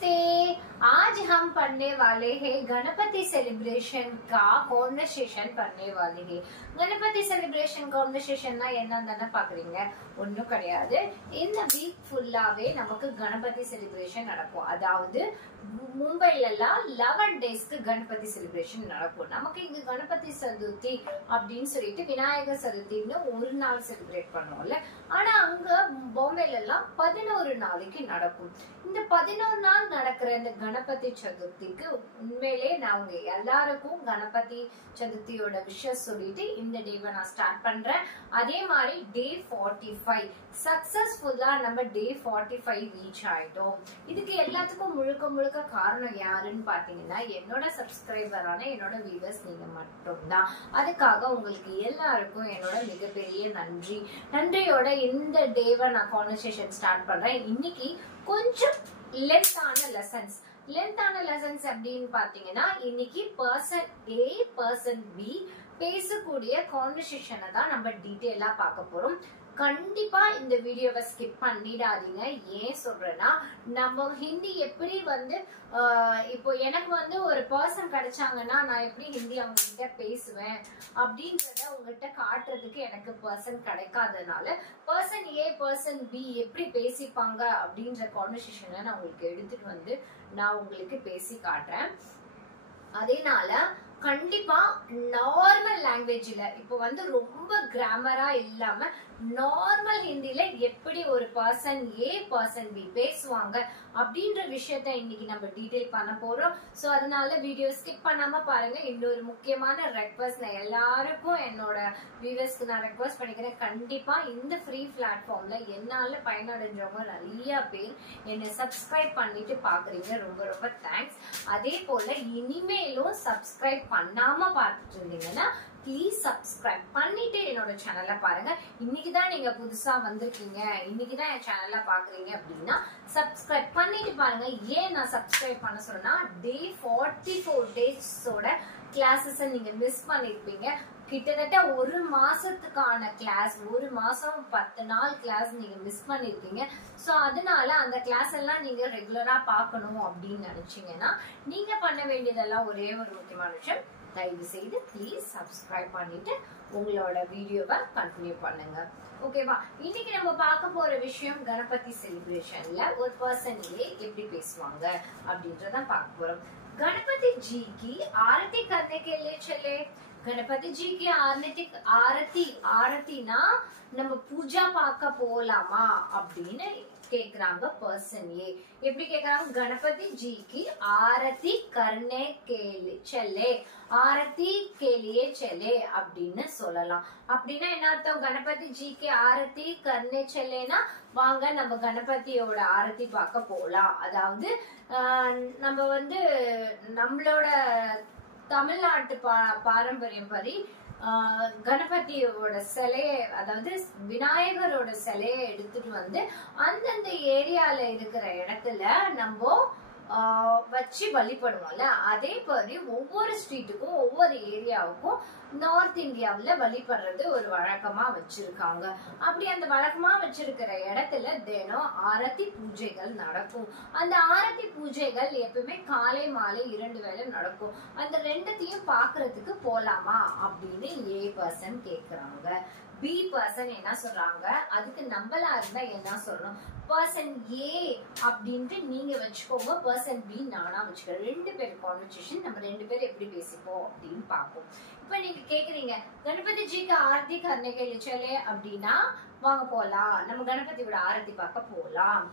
नमस्ते। आज हम पढ़ने वाले हैं गणपति सेलिब्रेशन का कॉन्वर्सेशन पढ़ने वाले हैं। गणपति सेलिब्रेशन कॉन्वर्सेशन என்ன பாக்குறீங்க ஒண்ணும் கிடையாது. இந்த வீக் ஃபுல்லாவே நமக்கு கணபதி செலிப்ரேஷன் நடக்கும். அதாவது மும்பைல எல்லாம் 11 டேஸ்க்கு கணபதி செலிப்ரேஷன் நடக்கும். நமக்கு இங்க கணபதி சதுர்த்தி அப்படின்னு சொல்லிட்டு விநாயகர் சதுர்த்தின்னு ஒரு நாள் செலிப்ரேட் பண்ணுவோம்ல. ஆனா அங்க பாம்பேல எல்லாம் 11 நாளைக்கு நடக்கும். இந்த 11 நாள் நடக்கிற இந்த கணபதி சதுர்த்திக்கு உண்மையிலே நான் உங்க எல்லாருக்கும் கணபதி சதுர்த்தியோட விஷயம் சொல்லிட்டு இந்த டேவை நான் ஸ்டார்ட் பண்றேன். அதே மாதிரி டே 45 சக்சஸ்ஃபுல்லா நம்ம டே 45 ரீச் ஆயிட்டோம். இதுக்கு எல்லாத்துக்கும் முழுக்க காரணம் யாருன்னு பாத்தீங்கன்னா என்னோட சப்ஸ்கிரைபரான என்னோட வியூவர்ஸ் நீங்க மட்டும்தான். அதுக்காக உங்களுக்கு எல்லாருக்கும் என்னோட மிகப்பெரிய நன்றியோட இந்த டேவை நான் கான்வர்சேஷன் ஸ்டார்ட் பண்றேன். இன்னைக்கு கொஞ்சம் லென்த்தான லெசன்ஸ் அப்படின்னு பாத்தீங்கன்னா இன்னைக்கு பர்சன் ஏ பர்சன் பி பேசக்கூடிய கான்வர்சேஷனை தான் நம்ம டீட்டெயிலா பார்க்க போறோம். கண்டிப்பா இந்த வீடியோவை ஸ்கிப் பண்ணிடாதீங்க. ஏன் சொல்றேன்னா நம்ம ஹிந்தி எப்படி இப்போ எனக்கு ஒரு பர்சன் கிடைச்சாங்கன்னா நான் எப்படி ஹிந்தி அவங்க கிட்ட பேசுவேன் அப்படின்றத உங்ககிட்ட காட்டுறதுக்கு எனக்கு பர்சன் கிடைக்காதனால பர்சன் ஏ பர்சன் பி எப்படி பேசிப்பாங்க அப்படின்ற கான்வர்சேஷனை நான் உங்களுக்கு எடுத்துட்டு நான் உங்களுக்கு பேசி காட்டுறேன். அதனால கண்டிப்பா நார்மல் லாங்குவேஜ்ல இப்போ ரொம்ப கிராமரா இல்லாம நார்மல் ஹிந்தில எப்படி ஒரு பர்சன் ஏ பர்சன் பி பேசுவாங்க அப்படின்ற விஷயத்த இன்னைக்கு நம்ம டீடைல் பண்ண போறோம். சோ அதனால வீடியோ ஸ்கிப் பண்ணாம பாருங்க. இன்னொரு முக்கியமான ரெக்வஸ்ட் நான் எல்லாருக்கும் என்னோட வியூவர்ஸ்க்கு நான் ரெக்வஸ்ட் பண்ணிக்கிறேன். கண்டிப்பா இந்த ஃப்ரீ பிளாட்ஃபார்ம்ல என்னால பயனடைஞ்சவங்க நிறைய பேர் என்னை சப்ஸ்கிரைப் பண்ணிட்டு பாக்குறீங்க. ரொம்ப தேங்க்ஸ். அதே போல இனிமேலும் சப்ஸ்கிரைப் பண்ணாம பார்த்துட்டு இருந்தீங்கன்னா ப்ளீஸ் சப்ஸ்கிரைப் பண்ணிட்டு என்னோட சேனல்ல பாருங்க. இன்னைக்குதான் நீங்க புதுசா வந்திருக்கீங்க, இன்னைக்குதான் என் சேனல்ல பாக்குறீங்க அப்படின்னா சப்ஸ்கிரைப் பண்ணிட்டு பாருங்க. ஏன் நான் சப்ஸ்கிரைப் பண்ண சொல்றேன்னா டே 44 டேஸோட கிளாஸஸ் நீங்க மிஸ் பண்ணிருப்பீங்க. கிட்டத்தட்ட ஒரு மாசத்துக்கான கிளாஸ், ஒரு மாசம் 10 நாள் கிளாஸ் நீங்க மிஸ் பண்ணிருக்கீங்க. சோ அதனால அந்த கிளாஸ் எல்லாம் நீங்க ரெகுலரா பாக்கணும் அப்படின்னு நினைச்சீங்கன்னா நீங்க பண்ண வேண்டியதெல்லாம் ஒரே ஒரு முக்கியமான விஷயம், தயவு செய்து ப்ளீஸ் சப்ஸ்கிரைப் பண்ணிட்டு உங்களோட வீடியோவை கண்டினியூ பண்ணுங்க. ஓகேவா? இன்னைக்கு நம்ம பார்க்க போற விஷயம் கணபதி செலிப்ரேஷன்ல ஒரு பர்சன் ஏ எப்படி பேசுவாங்க அப்படின்றத பார்க்க போறோம். गणपति जी की आरती करने के लिए चले. गणपति जी की ஆரத்தினா நம்ம பூஜா பார்க்க போலாமா அப்படின்னு கேக்குறாங்க பர்சன் ஏ. எப்படி கேக்குறாங்க? गणपति जी की आरती करने के लिए चले, ஆரத்தி के लिए चले அப்படின்னு சொல்லலாம். அப்படின்னா என்ன அர்த்தம்? गणपति जी की आरती करने चलेனா வாங்க நம்ம கணபதியோட ஆரத்தி பார்க்க போலாம். அதாவது நம்ம நம்மளோட தமிழ்நாட்டு பாரம்பரியம் படி கணபதியோட சிலையை, அதாவது விநாயகரோட சிலையை எடுத்துட்டு அந்தந்த ஏரியால இருக்கிற இடத்துல நம்ம வச்சு வழிபடுவோம்ல. அதே மாதிரி ஒவ்வொரு ஸ்ட்ரீட்டுக்கும் ஒவ்வொரு ஏரியாவுக்கும் நார்த் இந்தியாவுல வழிபடுறது ஒரு வழக்கமா வச்சிருக்காங்க. அப்படி அந்த வழக்கமா வச்சிருக்கிற இடத்துல தினம் ஆரத்தி பூஜைகள் நடக்கும். அந்த ஆரத்தி பூஜைகள் எப்பவுமே காலை மாலை 2 வேளை நடக்கும். அந்த ரெண்டுத்தையும் பாக்குறதுக்கு போலாமா அப்படின்னு ஏ பர்சன் கேக்குறாங்க. பி பர்சன் என்ன சொல்றாங்க? அதுக்கு நம்மளா இருந்தா என்ன சொல்லணும்? பர்சன் ஏ அப்படின்ட்டு நீங்க வச்சுக்கோங்க, பர்சன் பி நானா வச்சுக்கிறேன். 2 பேர் கான்வர்சேஷன், நம்ம 2 பேர் எப்படி பேசிப்போம் அப்படின்னு பார்ப்போம். இப்ப நீங்க கேக்குறீங்க கணபதி ஜிக்கு ஆரத்தி करने के लिए चले அப்படின்னா வாங்க போலாம், நம்ம கணபதியோட ஆரத்தி பார்க்க போலாம்.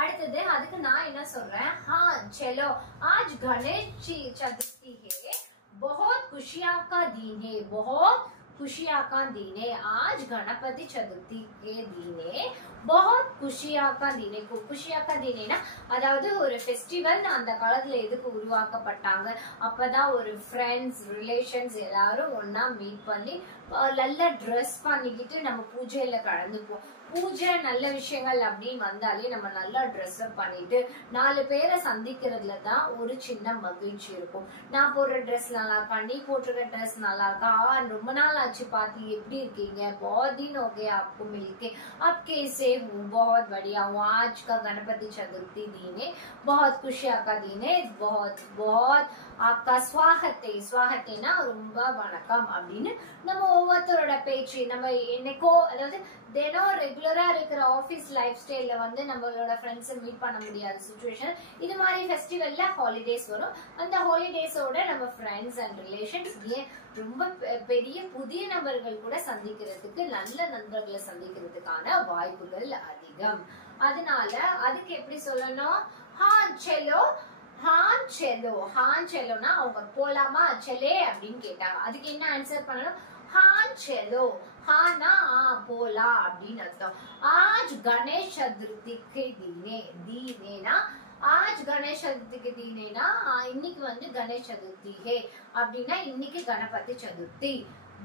அடுத்தது அதுக்கு நான் என்ன சொல்றேன்? हाँ चलो, आज गणेश चतुर्थी है, बहुत खुशियां का दिन है, बहुत खुशियां का दिन है. आज गणपति चतुर्थी के दिन है, बहुत खुशियां का दिन है. खुशियां का दिन है அதாவது ஒரு ஃபெஸ்டிவல் அந்த காலத்துல எதுக்கு உருவாக்கப்பட்டாங்க? அப்பதான் ஒரு ஃப்ரெண்ட்ஸ் ரிலேஷன்ஸ் எல்லாரும் ஒன்னா மீட் பண்ணி நல்ல ட்ரெஸ் பண்ணிக்கிட்டு நம்ம பூஜையில கலந்துப்போம். பூஜை நல்ல விஷயங்கள் அப்படின்னு வந்தாலே நம்ம நல்லா ட்ரெஸ் அப் பண்ணிட்டு 4 பேரை சந்திக்கிறதுல தான் ஒரு சின்ன மகிழ்ச்சி இருக்கும். நான் போடுற ட்ரெஸ் நல்லா இருக்கா, நீ போட்டிருக்க ட்ரெஸ் நல்லா இருக்கா, ரொம்ப நாள் ஆச்சு பாத்தி, எப்படி இருக்கீங்க, बहुत दिन हो गए आपको मिलके, आप कैसे हो, बहुत बढ़िया हूँ, आज का गणपति चतुर्थी दिन है, बहुत खुशियां का दिन है, बहुत बहुत आपका स्वागत है, स्वागत है ना, ரொம்ப வணக்கம் அப்படின்னு நம்ம ஒவ்வொருத்தரோட பேச்சு நம்ம என்னைக்கோ, அதாவது தினம் ரெகுலரா இருக்கிற ஆபீஸ் லைஃப் ஸ்டைல்ல வந்து நம்மளோட ஃப்ரெண்ட்ஸ் மீட் பண்ண முடியாத சிச்சுவேஷன், இது மாதிரி ஃபெஸ்டிவல்ல ஹாலிடேஸ் வரும். அந்த ஹாலிடேஸோட நம்ம ஃப்ரெண்ட்ஸ் அண்ட் ரிலேஷன்ஸ், ரொம்ப பெரிய புதிய நபர்கள் கூட சந்திக்கிறதுக்கு, நல்ல நண்பர்களை சந்திக்கிறதுக்கான வாய்ப்புகள் அதிகம். அதனால அதுக்கு எப்படி சொல்லணும், ஹான் செலோ, ஹான் செலோ, ஹான் செலோனா அவங்க போலாமா, செலே அப்படின்னு கேட்டாங்க. அதுக்கு என்ன ஆன்சர் பண்ணணும், हाँ चलो, हाँ ना போலா அப்படின்னு அர்த்தம். आज गणेश चतुर्थी के दीने, दीनेना आज गणेश चतुर्थी के दीनेना இன்னைக்கு வந்து गणेश चतुर्थी है அப்படின்னா இன்னைக்கு गणपति चतुर्थी,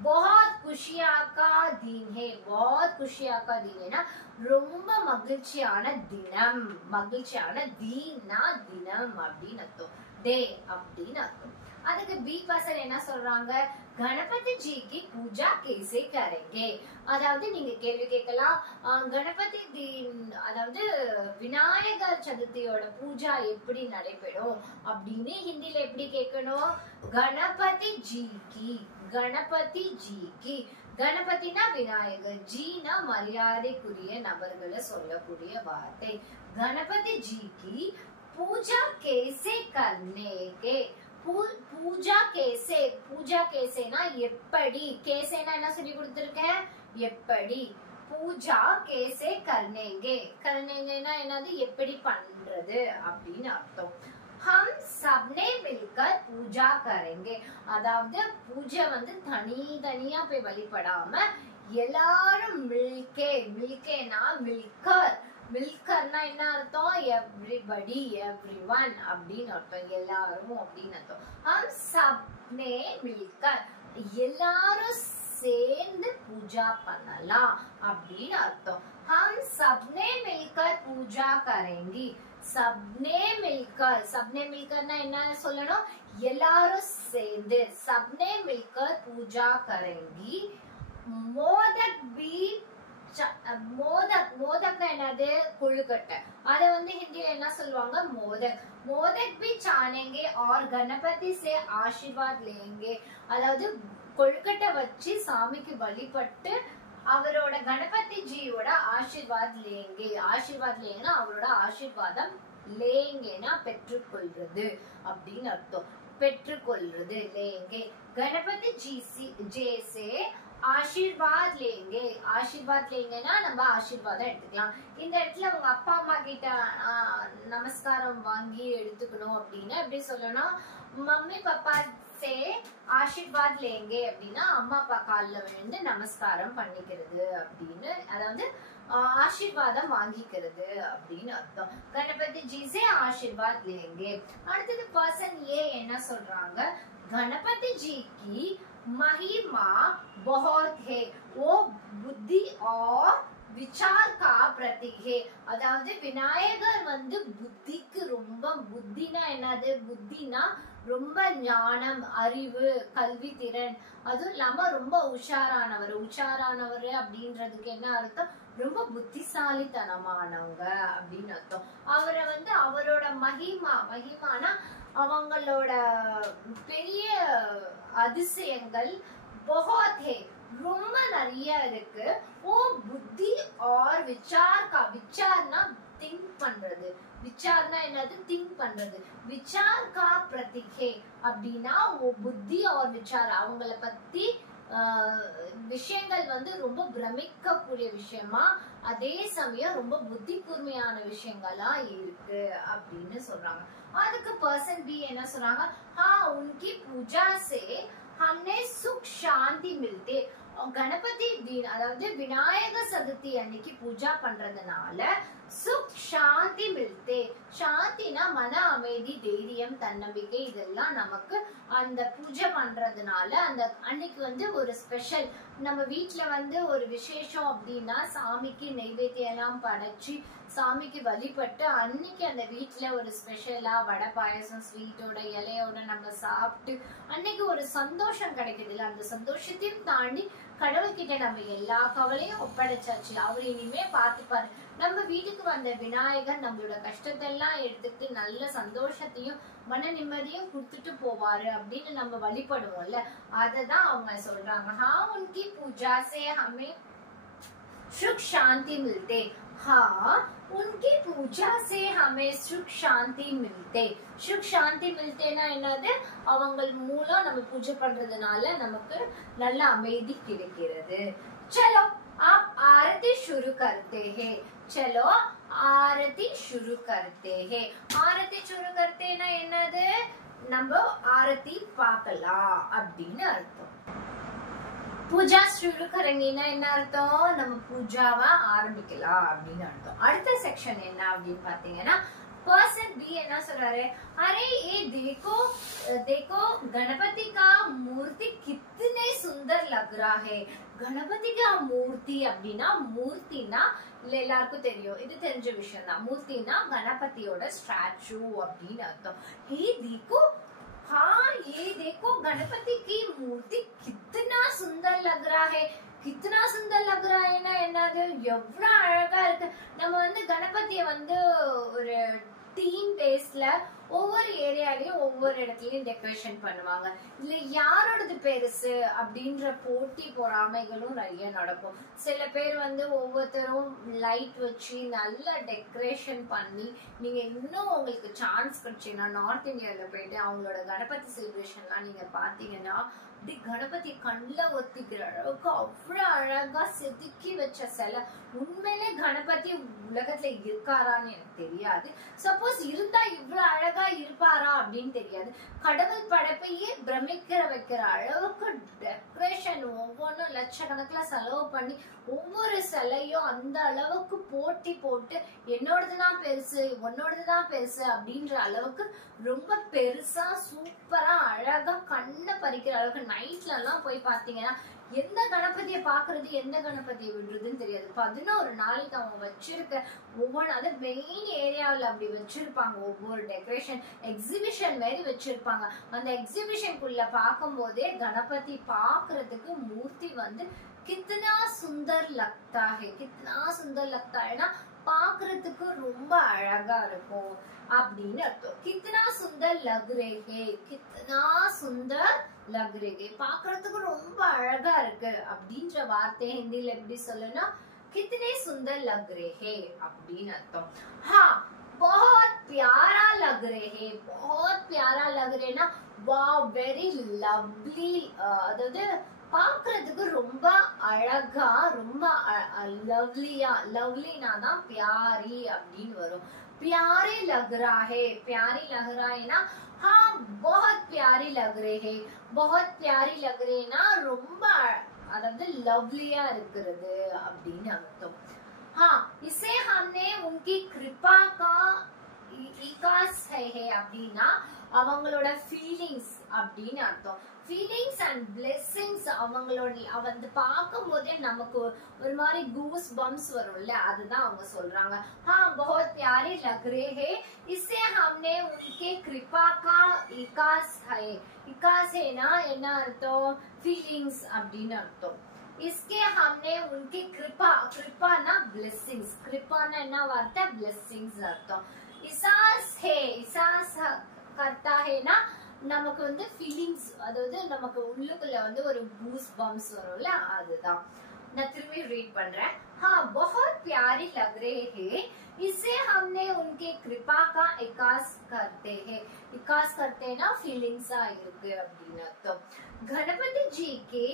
बहुत खुशियां का दिन है, बहुत खुशियां का दिन है ना, ரொம்ப மகிழ்ச்சியான தினம், மகிழ்ச்சியான தீனா தினம் அப்படின்னு அர்த்தம், டே அப்படின்னு அர்த்தம். அதுக்கு பி பர்சன் என்ன சொல்றாங்க, கணபதி ஜி की पूजा कैसे करेंगे, அதாவது நீங்க கேள்வி கேட்கலாம், கணபதி தீன் அதாவது விநாயகர் சதுர்த்தியோட பூஜா எப்படி நடைபெறும் அப்படின்னு ஹிந்தில எப்படி கேட்கணும், கணபதி ஜி की, கணபதி ஜி की, கணபதினா விநாயகர், ஜீனா மரியாதைக்குரிய நபர்களை சொல்லக்கூடிய வார்த்தை, கணபதி ஜி की पूजा कैसे करने के, பூஜா கேசே, பூஜா கேசேனா எப்படி, கேசேனா என்ன சொல்லி கொடுத்திருக்கேன், எப்படி, பூஜா கேசே கர்னேங்கே, கர்னேங்கேனா என்னது, எப்படி பண்றது அப்படின்னு அர்த்தம். ஹம் சப்னே மில்கர் பூஜா கரேங்கே, அதாவது பூஜை வந்து தனியா போய் வழிபடாம எல்லாரும் மில்கே, மில்கேனா மில்கர், மில்கர்னா என்ன அர்த்தம், எவ்ரிபடி, எவ்ரிவன் அப்படின்னு அர்த்தம், எல்லாரும் அப்படின்னு அர்த்தம். ஹம் சப்னே மில்கர், எல்லாரும் சேர்ந்து பூஜா பண்ணலாம் அப்படின்னு அர்த்தம். ஹம் சப்னே மில்கர் பூஜா கரேங்கி, சப்னே மில்கர், சப்னே மில்கர்னா என்ன சொல்லணும், எல்லாரும் சேர்ந்து, சப்னே மில்கர் பூஜா கரேங்கி. மோதக் பி, மோதக், மோதக்னா என்னது, கொழுக்கட்டை, அத வந்து ஹிந்தில என்ன சொல்லுவாங்க, மோதக், மோதக் भी छानेंगे और गणपति से आशीर्वाद लेंगे, அதாவது கொழுக்கட்டை வச்சு சாமிக்கு வழிபட்டு அவரோட கணபதி ஜியோட ஆசீர்வாத் லேங்கே, ஆசீர்வாத் லேங்கன்னா அவரோட ஆசீர்வாதம், லேங்கேனா பெற்றுக்கொள்றது அப்படின்னு அர்த்தம், பெற்றுக்கொள்றது, லேங்கே, கணபதி ஜேசே ஆசீர்வாத் லேங்கே, ஆசீர்வாத் லேங்கன்னா நம்ம ஆசீர்வாதம் எடுத்துக்கலாம். இந்த இடத்துல உங்க அப்பா அம்மா கிட்ட நமஸ்காரம் வாங்கி எடுத்துக்கணும் அப்படின்னா எப்படி சொல்லணும், மம்மி பாப்பா சே ஆசீர்வாத் லேங்கே அப்படின்னா அம்மா அப்பா காலில் விழுந்து நமஸ்காரம் பண்ணிக்கிறது அப்படின்னு, அதாவது ஆசீர்வாதம் வாங்கிக்கிறது அப்படின்னு அர்த்தம். கணபதி ஜி சே ஆசீர்வாத் லேங்கே. அடுத்தது பர்சன் ஏ என்ன சொல்றாங்க, गणपति जी की महिमा बहुत है, वो बुद्धि और विचार का प्रतीक है, அதாவது விநாயகர் வந்து புத்திக்கு ரொம்ப, புத்தினா என்னது, புத்தினா ரொம்ப ஞானம், அறிவு, கல்வி திறன், அதுவும் இல்லாம ரொம்ப உஷாரானவர், உஷாரானவர் அப்படின்றதுக்கு என்ன அர்த்தம், ரொம்ப புத்திசாலித்தனமானவங்க அப்படின்னு அர்த்தம். அவரை வந்து அவரோட மகிமா, மகிமானா அவங்களோட பெரிய அதிசயங்கள், बहुत है ரொம்ப நிறைய இருக்கு, ஓ புத்தி और विचार का, विचारना திங்க் பண்றது, விசார்னா என்னது, திங்க் பண்றது, விசார் கா பிரதிகே அப்படின்னா ஓ புத்தி और விசார், அவங்கள பத்தி விஷயங்கள் வந்து ரொம்ப பிரமிக்கக்கூடிய விஷயமா, அதே சமயம் ரொம்ப புத்தி கூர்மையான விஷயங்களா இருக்கு அப்படின்னு சொல்றாங்க. அதுக்கு பர்சன் பி என்ன சொல்றாங்க, हाँ उनकी पूजा से हमने सुख शांति मिलते, கணபதி அதாவது விநாயக சதுர்த்தி அன்னைக்கு பூஜா பண்றதுனால சுக் சாந்தி மில்தே. சாந்தினா மன அமைதி, தைரியம், தன்னம்பிக்கை, இதெல்லாம் நமக்கு அந்த பூஜை பண்றதுனால அந்த அன்னைக்கு ஒரு ஸ்பெஷல். நம்ம வீட்டுல ஒரு விசேஷம் அப்படின்னா சாமிக்கு நெய்வேத்தியம் எல்லாம் படைச்சு சாமிக்கு வழிபட்டு அன்னைக்கு அந்த வீட்டுல ஒரு ஸ்பெஷலா வடை பாயசம் ஸ்வீட்டோட இலையோட நம்ம சாப்பிட்டு அன்னைக்கு ஒரு சந்தோஷம் கிடைக்குது இல்ல. அந்த சந்தோஷத்தையும் தாண்டி கடவுள்கிட்ட நம்ம எல்லா கவலையும் ஒப்படைச்சாச்சு, அவர் இனிமே பார்த்துப்பாரு. நம்ம வீட்டுக்கு வந்த விநாயகர் நம்மளோட கஷ்டத்தை எல்லாம் எடுத்துட்டு நல்ல சந்தோஷத்தையும் மன நிம்மதியும் கொடுத்துட்டு போவாரு அப்படின்னு நம்ம வழிபடுவோம்ல. அததான் அவங்க சொல்றாங்க. हाँ उनकी पूजा से हमें सुख शांति मिलते। हाँ उनकी पूजा से हमें सुख शांति मिलते। सुख शांति मिलतेனா என்னது? அவங்க மூலம் நம்ம பூஜை பண்றதுனால நமக்கு நல்ல அமைதி கிடைக்கிறது. चलो आप आरती शुरू करते हैं। चलो आरती शुरू करते हैं। आरती शुरू करतेனா என்னது? நம்ம ஆரத்தி பார்க்கலாம் அப்படின்னு அர்த்தம். பூஜா शुरू करेंगेனா என்ன அர்த்தம்? நம்ம பூஜாவை ஆரம்பிக்கலாம் அப்படின்னு அர்த்தம். அடுத்த செக்ஷன் என்ன அப்படின்னு பாத்தீங்கன்னா पर्सन बी என்ன சொல்றாரு? अरे ये देखो देखो गणपति का मूर्ति कितने सुंदर लग रहा है। गणपति का मूर्ति அப்படின்னா மூர்த்தினா எல்லாருக்கும் தெரியும், இது தெரிஞ்ச விஷயம் தான். மூர்த்தினா கணபதியோட ஸ்டாச்சு அப்படின்னு அர்த்தம். हे देखो हाँ ये देखो गणपति की मूर्ति कितना सुंदर लग रहा है। कितना सुंदर लग रहा है ना என்னது? எவ்வளவு அழகா இருக்கு. நம்ம கணபதியை ஒரு தீம் பேஸ்ல ஒவ்வொரு ஏரியாலயும் ஒவ்வொரு இடத்துலயும் டெக்கரேஷன் பண்ணுவாங்க. இதுல யாரோடது பெருசு அப்படின்ற போட்டி பொறாமைகளும் நிறைய நடக்கும். சில பேர் ஒவ்வொருத்தரும் லைட் வச்சு நல்ல டெக்கரேஷன் பண்ணி, நீங்க இன்னும் உங்களுக்கு சான்ஸ் கிடைச்சீங்கன்னா நார்த் இந்தியால போயிட்டு அவங்களோட கணபதி செலிப்ரேஷன்லாம் நீங்க பாத்தீங்கன்னா அப்படி கணபதி கண்ணுல ஒத்திக்கிற அளவுக்கு அவ்வளவு அழகா செதுக்கி வச்ச சிலை. உண்மையிலே கணபதி உலகத்துல இருக்காரான்னு எனக்கு தெரியாது. சப்போஸ் இருந்தா இவ்வளவு அழகா இருப்பாரா அப்படின்னு தெரியாது. கடவுள் படைப்பையே பிரமிக்கிற வைக்கிற அளவுக்கு டெக்கரேஷன் ஒவ்வொன்றும் லட்சக்கணக்கில் செலவு பண்ணி ஒவ்வொரு சிலையும் அந்த அளவுக்கு போட்டி போட்டு என்னோடதுதான் பெருசு உன்னோடதுதான் பெருசு அப்படின்ற அளவுக்கு ரொம்ப பெருசா சூப்பரா அழகா கண்ணை பறிக்கிற அளவுக்கு நைட்ல எல்லாம் போய் பாத்தீங்கன்னா எந்த கணபதியை பாக்குறது எந்த கணபதியை விடுறதுன்னு தெரியாது. 11 நாளைக்கு அவங்க வச்சிருக்க ஒவ்வொரு அது மெயின் ஏரியாவில் அப்படி வச்சிருப்பாங்க. ஒவ்வொரு டெக்கரேஷன் எக்ஸிபிஷன் மாதிரி வச்சிருப்பாங்க. அந்த எக்ஸிபிஷனுக்குள்ள பார்க்கும் போதே கணபதி பாக்குறதுக்கு மூர்த்தி கித்தனா சுந்தர் லக்தா ஹே. கித்தனா சுந்தர் லக்தா ஹேனா பாக்குறதுக்கு ரொம்ப அழகா இருக்கும் அப்படின்னு அர்த்தம். கித்தனா சுந்தர் லக் ரே ஹே. கித்தனா சுந்தர் लग रहे பாக்குறதுக்கு ரொம்ப அழகா இருக்கு அப்படின்ற வார்த்தையை ஹிந்தில எப்படி சொல்லணும்னா कितने सुंदर लग रहे हैं அப்படின்னு அர்த்தம். हाँ बहुत प्यारा लग रहे हैं. बहुत प्यारा लग रहे ना वाव वेरी लवली. அதாவது பாக்குறதுக்கு ரொம்ப அழகா ரொம்ப லவ்லியா. லவ்லினா தான் பியாரி அப்படின்னு வரும். प्यारे लग रहा है. प्यारी लग रहा है ना हाँ बहुत प्यारी लग रहे हैं. बहुत प्यारी लग रहे हैं ना ரொம்ப அதாவது லவ்லியா இருக்கிறது அப்படின்னு அர்த்தம். हाँ इसे हमने उनकी कृपा का विकास है அப்படின்னா அவங்களோட ஃபீலிங்ஸ் அப்படின்னு அர்த்தம். ஃபீலிங்ஸ் அண்ட் பிளெஸிங்ஸ் அவங்களோட பார்க்கும் போதே நமக்கு ஒரு மாதிரி கூஸ் பம்ப்ஸ் வரும்ல, அதுதான் அவங்க சொல்றாங்க. हाँ बहुत प्यारे लग रहे हैं. इससे हमने उनके कृपा का विकास है. विकास है ना என்ன அர்த்தம்? ஃபீலிங்ஸ் அப்படின்னு அர்த்தம். इसके हमने उनकी कृपा. कृपाना ब्लेसिंग्स. कृपाना என்ன வார்த்தை? ब्लेसिंग्स அர்த்தம். इसास है. इसास करता है ना நமக்கு ஃபீலிங்ஸ், அதாவது நமக்கு உள்ளுக்குள்ள ஒரு கூஸ் பம்ப்ஸ் வரும்ல, அதுதான். நான் திரும்பி ரீட் பண்றேன். हाँ बहुत प्यारी लग रहे हैं. इससे हमने उनके कृपा का विकास करते हैं. विकास करते ना फीलिंग्ஸா இருக்கு அப்படின்னு அர்த்தம். गणपति जी के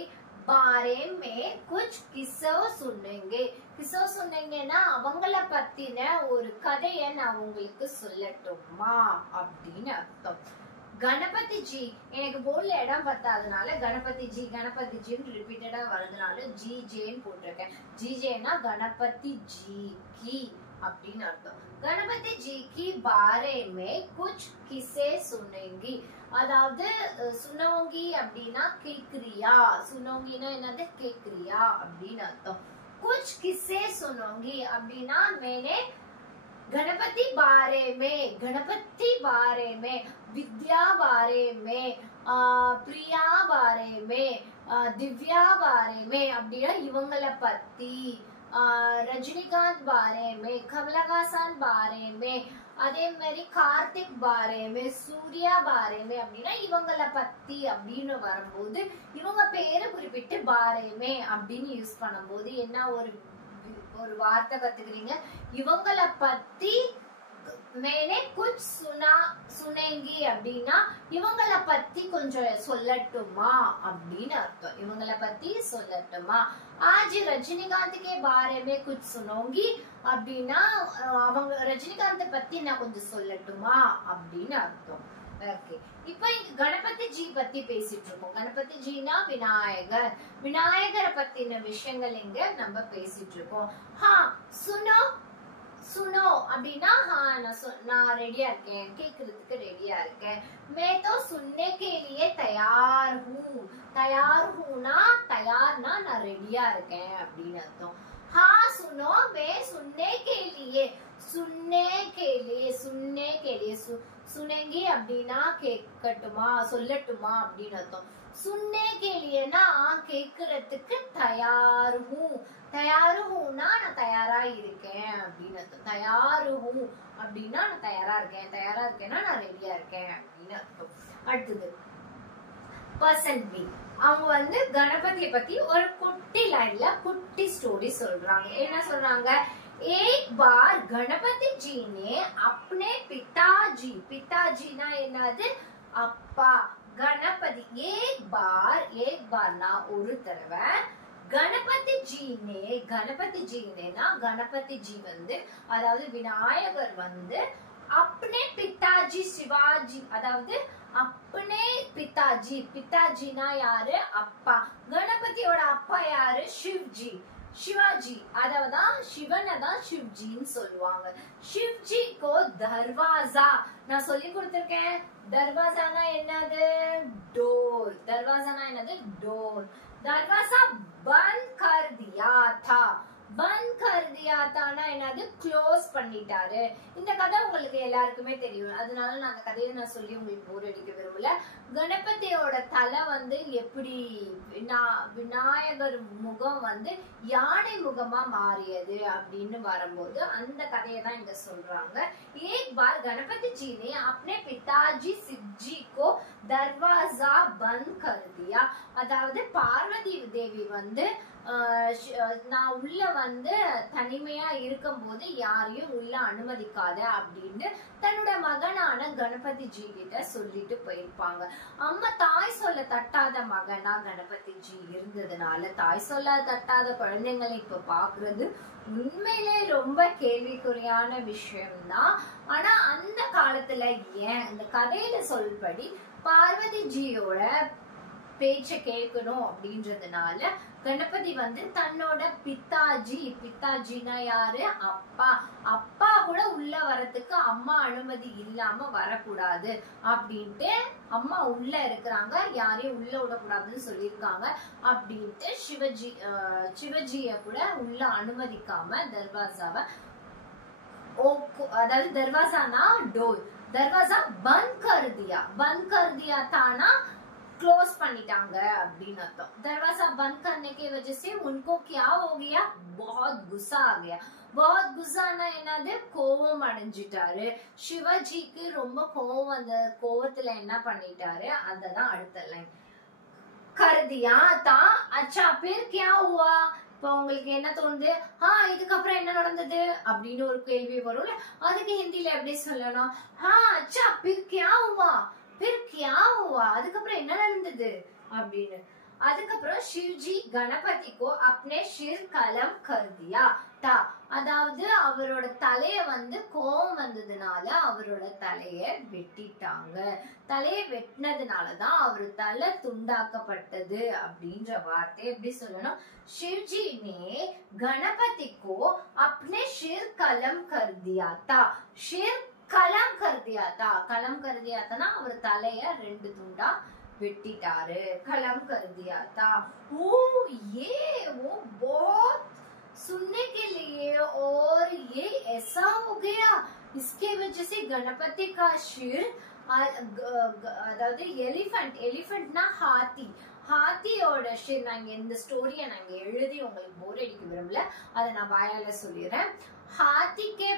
बारे में कुछ किस्सा सुनेंगे. किस्सा सुनेंगेனா அவங்கள பத்தின ஒரு கதையை நான் உங்களுக்கு சொல்லட்டுமா அப்படின்னு அர்த்தம். கணபதி ஜி எனக்கு போர்ட்ல இடம் பத்தாதனால கணபதி ஜின்னு ரிப்பீட்டடா வரதுனால ஜி ஜேன்னு போட்டிருக்கேன். ஜி ஜேனா கணபதி ஜி கி அப்படின்னு அர்த்தம். கணபதி ஜி கி பாரே மே குச் கிஸ்ஸே சுனேங்கி. அதாவது சுனோங்கி அப்படின்னா கேக்குறியா, சுனோங்கினா என்னது கேக்குறியா அப்படின்னு அர்த்தம். குச் கிஸ்ஸே சுனோங்கி அப்படின்னா மேனே गणपति बारे में, विद्या बारे में, प्रिया बारे में, दिव्या बारे में அப்படினா இவங்கள பத்தி, ரஜினிகாந்த் बारे में, கமலஹாசன் बारे में, அதே மாதிரி கார்த்திக் बारे में, சூர்யா बारे में அப்படினா இவங்கள பத்தி அப்படின்னு வரும்போது இவங்க பேரை குறிப்பிட்டு बारे में அப்படின்னு யூஸ் பண்ணும்போது என்ன ஒரு வார்த்தை கத்துக்கிறீங்க. இவங்கள பத்தி மேனே குச் சுனேங்கி அப்படின்னா இவங்கள பத்தி கொஞ்சம் சொல்லட்டுமா அப்படின்னு அர்த்தம். இவங்கள பத்தி சொல்லட்டுமா. ஆஜ் ரஜினிகாந்த் கே பாரே மே குச் சுனோங்கி அப்படின்னா அவங்க ரஜினிகாந்த் பத்தி நான் கொஞ்சம் சொல்லட்டுமா அப்படின்னு அர்த்தம். ஓகே, இப்போ கணபதி ஜி பத்தி பேசிட்டு இருக்கோம். கணபதி ஜினா விநாயகர், விநாயகரை பத்தின விஷயங்கள் இங்க நம்ம பேசிட்டு இருக்கோம். சுனோ சுனோ அப்படின்னா நான் ரெடியா இருக்கேன், கேக்குறதுக்கு ரெடியா இருக்கேன். मैं तो सुनने के लिए तैयार हूँ தயார்னா நான் ரெடியா இருக்கேன் அப்படின்னு அர்த்தம். हाँ सुनो, मैं सुनने के लिए सुनेंगे அப்படின்னா கேட்கட்டுமா சொல்லட்டுமா அப்படின்னு அர்த்தம். सुनने के लिए ना கேக்குறதுக்கு तैयार हूँனா நான் தயாரா இருக்கேன் அப்படின்னு அர்த்தம். तैयार हूँ அப்படின்னா நான் தயாரா இருக்கேன்னா நான் ரெடியா இருக்கேன் அப்படின்னு அர்த்தம். அடுத்தது பர்சன் பி. அவங்க கணபதியை பத்தி ஒரு குட்டி லைன்ல குட்டி ஸ்டோரி சொல்றாங்க. என்ன சொல்றாங்க? एक बार गणपति जी ने अपने पिताजीனா என்னது? அப்பா. गणपति एक बार ना ஒரு தடவை गणपति जी ने ना गणपति जी அதாவது விநாயகர் अपने पिताजी शिवाजी அதாவது अपने पिताजीனா யாரு? அப்பா. கணபதியோட அப்பா யாரு? சிவாஜி. அதான் சிவனை தான் சிவ்ஜின்னு சொல்லுவாங்க. சிவ்ஜி கோ தர்வாசா நான் சொல்லி கொடுத்திருக்கேன். தர்வாசானா என்னது? டோர். தர்வாசானா என்னது? டோர். தர்வாசா பந்த் கர் தியா தா. பந்த் கர் தியா தானா என்னது? க்ளோஸ் பண்ணிட்டாரு. இந்த கதை உங்களுக்கு எல்லாருக்குமே தெரியும், அதனால நான் அந்த கதையை நான் சொல்லி உங்களுக்கு போர் அடிக்க விரும்பல. கணபதியோட தலை எப்படி விநாயகர் முகம் யானை முகமா மாறியது அப்படின்னு வரும்போது அந்த கதையை தான் இங்க சொல்றாங்க. एक बार गणपति जी ने अपने पिताजी शिवजी को दरवाजा बंद कर दिया. அதாவது பார்வதி தேவி நான் உள்ள தனிமையா இருக்கும் போது யாரையும் உள்ள அனுமதிக்காத அப்படின்னு தன்னோட மகனான கணபதி ஜி கிட்ட சொல்லிட்டு போயிருப்பாங்க. அம்மா தாய் சொல்ல தட்டாத மகனா கணபதி ஜி இருந்ததுனால தாய் சொல்ல தட்டாத குழந்தைங்களை இப்ப பாக்குறது உண்மையிலே ரொம்ப கேள்விக்குறியான விஷயம்தான். ஆனா அந்த காலத்துல ஏன் இந்த கதையில சொல்படி பார்வதி ஜியோட பேச்ச கேட்கணும் அப்படின்றதுனால கணபதி தன்னோட பித்தாஜினா யாரு? அப்பா கூட உள்ள வரத்துக்கு அம்மா அனுமதி இல்லாம வரக்கூடாது அப்படின்ட்டு அம்மா உள்ள இருக்கிறாங்க, யாரையும் உள்ள விடக்கூடாதுன்னு சொல்லியிருக்காங்க அப்படின்ட்டு சிவஜிய கூட உள்ள அனுமதிக்காம தர்வாசாவை அதாவது தர்வாசானா டோர், தர்வாசா பந்த் கர் தியா தானா क्लोज பண்ணிட்டாங்க அப்படின்னு அர்த்தம். दरवाजा बंद करने की वजह से उनको क्या हो गया? बहुत गुस्सा आ गया. बहुत गुस्साனா என்னது? கோபம் அடைஞ்சிட்டாரு. சிவஜிக்கு ரொம்ப கோபம் கோபத்துல என்ன பண்ணிட்டாரு அததான் அடுத்த லைன். कर दिया था. अच्छा फिर क्या हुआ? இப்போ உங்களுக்கு என்ன தோணுது? இதுக்கப்புறம் என்ன நடந்தது அப்படின்னு ஒரு கேள்வி வரும்ல, அதுக்கு ஹிந்தில எப்படி சொல்லணும்? अच्छा फिर क्या हुआ? அதுக்கப்புறம் என்ன நடந்தது அப்படின்னு. அதுக்கப்புறம் शिवजी गणपति को अपने सिर कलम कर दिया था. அதாவது அவரோட தலைய வந்து கோவம் வந்ததுனால அவரோட தலைய வெட்டிட்டாங்க. தலைய வெட்டினதுனாலதான் அவர் தலை துண்டாக்கப்பட்டது அப்படின்ற வார்த்தை எப்படி சொல்லணும்? शिवजी ने गणपति को अपने सिर कलम कर दिया था. सिर कलम कर दिया था. कलम कर दिया था ना அவர் தலைய ரெண்டு துண்டா வெட்டிட்டாரு. कलम कर दिया था. वो ये वो बहुत सुनने के लिए और ये ऐसा हो गया. इसके वजह से गणपति का सिर அதாவது எலிஃபென்ட்னா ஹாத்தியோட ஷிர். நாங்க இந்த ஸ்டோரிய நாங்க எழுதி உங்களுக்கு போர் அடிக்க விரும்பல, அதை நான் வாயால சொல்லிடுறேன். हाथी के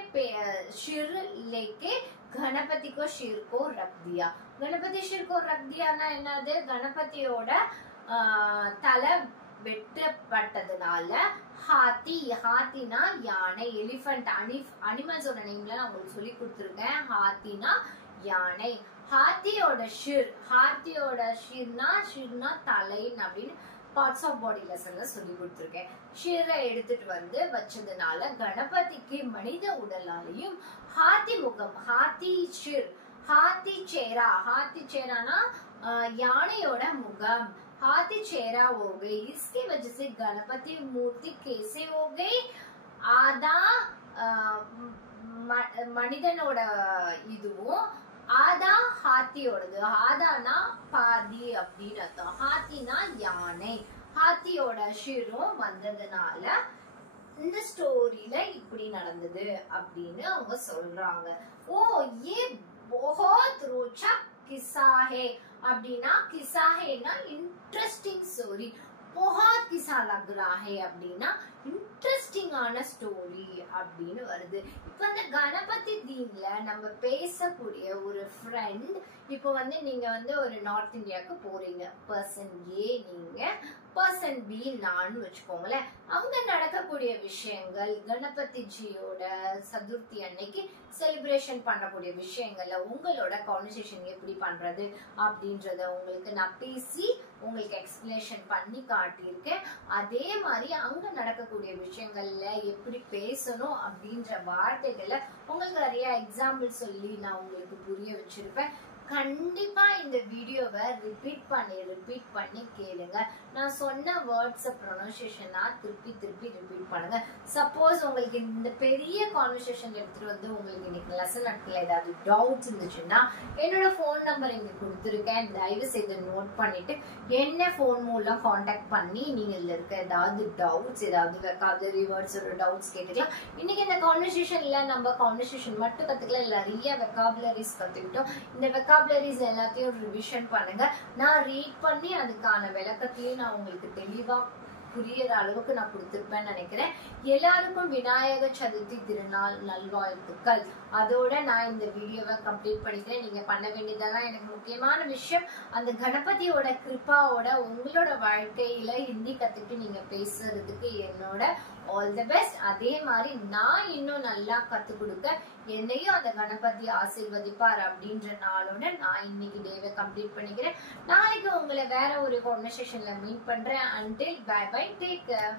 सिर लेके गणपति को सिर को रख दिया. गणपति सिर को रख दिया ना என்னது? கணபதியோட தலை வெட்டப்பட்டதுனால ஹாத்தினா யானை, எலிஃபென்ட் அனிமல்ஸோட நேம்ல நான் உங்களுக்கு சொல்லி கொடுத்துருக்கேன். ஹாத்தினா யானை. ஹாத்தியோட ஷிர்னா தலைன்னு அப்படின்னு பார்ட்ஸ் ஆஃப் பாடி லெசன்ல சொல்லி கொடுத்திருக்கேன். ஷிரை எடுத்துட்டு வந்து வச்சதுனால கணபதிக்கு மனித உடலாலையும் ஹாத்தி முகம், ஹாத்தி சேரானா யானையோட முகம், हाथी चेहरा हो गई. इसकी वजह से गणपति मूर्ति कैसे हो गई? आधा மனிதனோட இதுவும் ஆதா ஹாத்தியோடது. ஆதானா பாதி அப்படின்னு அர்த்தம். ஹாத்தினா யானை. ஹாத்தியோட ஷிரும் வந்ததுனால இந்த ஸ்டோரியில இப்படி நடந்தது அப்படின்னு அவங்க சொல்றாங்க. ஓ ये बहुत रोचक किस्सा है அப்படின்னா किस्सा हैனா இன்ட்ரெஸ்டிங் ஸ்டோரி. बहुत किस्सा लग रहा है அப்படின்னா இன்ட்ரெஸ்டிங்கான ஸ்டோரி அப்படின்னு வருது. இப்ப இந்த கணபதி தீன்ல நம்ம பேசக்கூடிய ஒரு ஃப்ரெண்ட், இப்போ வந்து நீங்க வந்து ஒரு நார்த் இந்தியாவுக்கு போறீங்க. பர்சன் ஏ நீங்க, பர்சன் பி நான் வச்சுக்கோங்களேன். அங்க நடக்கக்கூடிய விஷயங்கள், கணபதி ஜியோட சதுர்த்தி அன்னைக்கு செலிப்ரேஷன் பண்ணக்கூடிய விஷயங்கள்ல உங்களோட கான்வர்சேஷன் எப்படி பண்றது அப்படின்றத உங்களுக்கு நான் பேசி உங்களுக்கு எக்ஸ்பிளேஷன் பண்ணி காட்டியிருக்கேன். அதே மாதிரி அங்க நடக்கக்கூடிய விஷயங்கள்ல எப்படி பேசணும் அப்படின்ற வார்த்தைகளை உங்களுக்கு நிறைய எக்ஸாம்பிள் சொல்லி நான் உங்களுக்கு புரிய வச்சிருப்பேன். கண்டிப்பா இந்த வீடியோவை ரிப்பீட் பண்ணி கேளுங்க. நான் சொன்ன வேர்ட்ஸ் ப்ரொனன்சியேஷனா திருப்பி ரிப்பீட் பண்ணுங்க. சப்போஸ் உங்களுக்கு இந்த பெரிய கான்வர்சேஷன் எடுத்துட்டு வந்து உங்களுக்கு இன்னைக்கு லெசன் நடக்கல ஏதாவது டவுட்ஸ் இருந்துச்சுன்னா என்னோட போன் நம்பர் இங்க கொடுத்துருக்கேன். தயவு செய்து நோட் பண்ணிட்டு என்ன போன் மூலம் கான்டாக்ட் பண்ணி நீங்க இதுல இருக்க ஏதாவது டவுட்ஸ், ஏதாவது வெக்காபுலரி வேர்ட்ஸோட டவுட்ஸ் கேட்டுக்கலாம். இன்னைக்கு இந்த கான்வர்சேஷன்ல நம்ம கான்வர்சேஷன் மட்டும் கத்துக்கல, நிறைய வெக்காபுலரிஸ் கத்துக்கிட்டோம். இந்த வெக்காபுலரிஸ் எல்லாத்தையும் ரிவிஷன் பண்ணுங்க. நான் ரீட் பண்ணி அதுக்கான விளக்கத்தையும் நான் உங்களுக்கு தெளிவா புரியுற அளவுக்கு நான் கொடுத்திருப்பேன்னு நினைக்கிறேன். எல்லாருக்கும் விநாயகர் சதுர்த்தி திருநாள் நல்வாழ்த்துக்கள். அதோட நான் இந்த வீடியோவை கம்ப்ளீட் பண்ணிக்கிறேன். நீங்க பண்ண வேண்டியதெல்லாம் எனக்கு முக்கியமான விஷயம், அந்த கணபதியோட கிருபாவோட உங்களோட வாழ்க்கையில ஹிந்தி கத்துக்கிட்டு நீங்க பேசுறதுக்கு என்னோட ஆல் தி பெஸ்ட். அதே மாதிரி நான் இன்னும் நல்லா கத்து கொடுக்க என்னையும் அந்த கணபதி ஆசீர்வதிப்பார் அப்படின்ற நாளோட நான் இன்னைக்கு டேவை கம்ப்ளீட் பண்ணிக்கிறேன். நாளைக்கு உங்களை வேற ஒரு கான்வர்சேஷன்ல மீட் பண்றேன். until bye bye, take care.